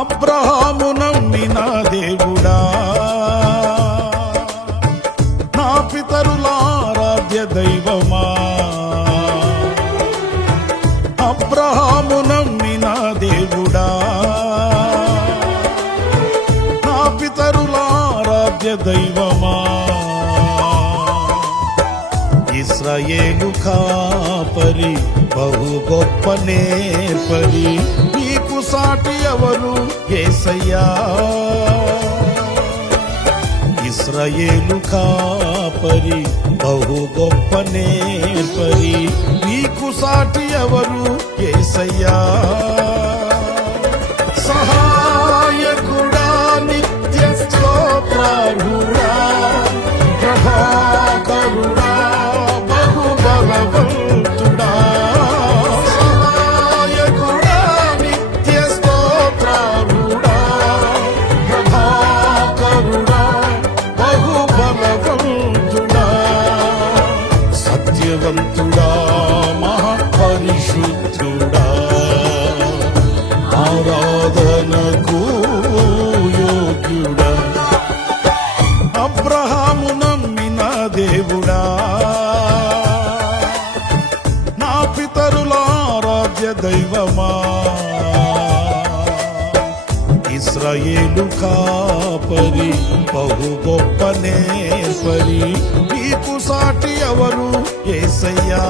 అబ్రహాము నమ్మిన దేవుడా, నా పితరుల ఆరాధ్య దైవమా. అబ్రహాము నమ్మిన దేవుడా, నా పితరుల ఆరాధ్య దైవమా. ఇశ్రాయేలు కాపరి బహు గొప్ప నేర్పరి, నీకు సాటి ఎవరు యేసయ్యా. ఇశ్రాయేలు కాపరి బహు గొప్ప నేర్పరి, నీకు సాటి ఎవరు యేసయ్యా. సహాయకుడా, నిత్య స్తోత్రార్హుడా, ప్రభాకరుడా, బలవంతుడా. సహాయకుడా, నిత్య స్తోత్రార్హుడా, ప్రభాకరుడా, బలవంతుడా. సత్యవంతుడా, మహాపరిశుద్ధుడా, ఆరాధనకు యోగ్యుడా. అబ్రహాము నమ్మిన దేవుడా, నా పితరుల ఆరాధ్య దైవమా. ఇశ్రాయేలు కాపరి బహు గొప్ప నేర్పరి, నీకు సాటి ఎవరు యేసయ్యా.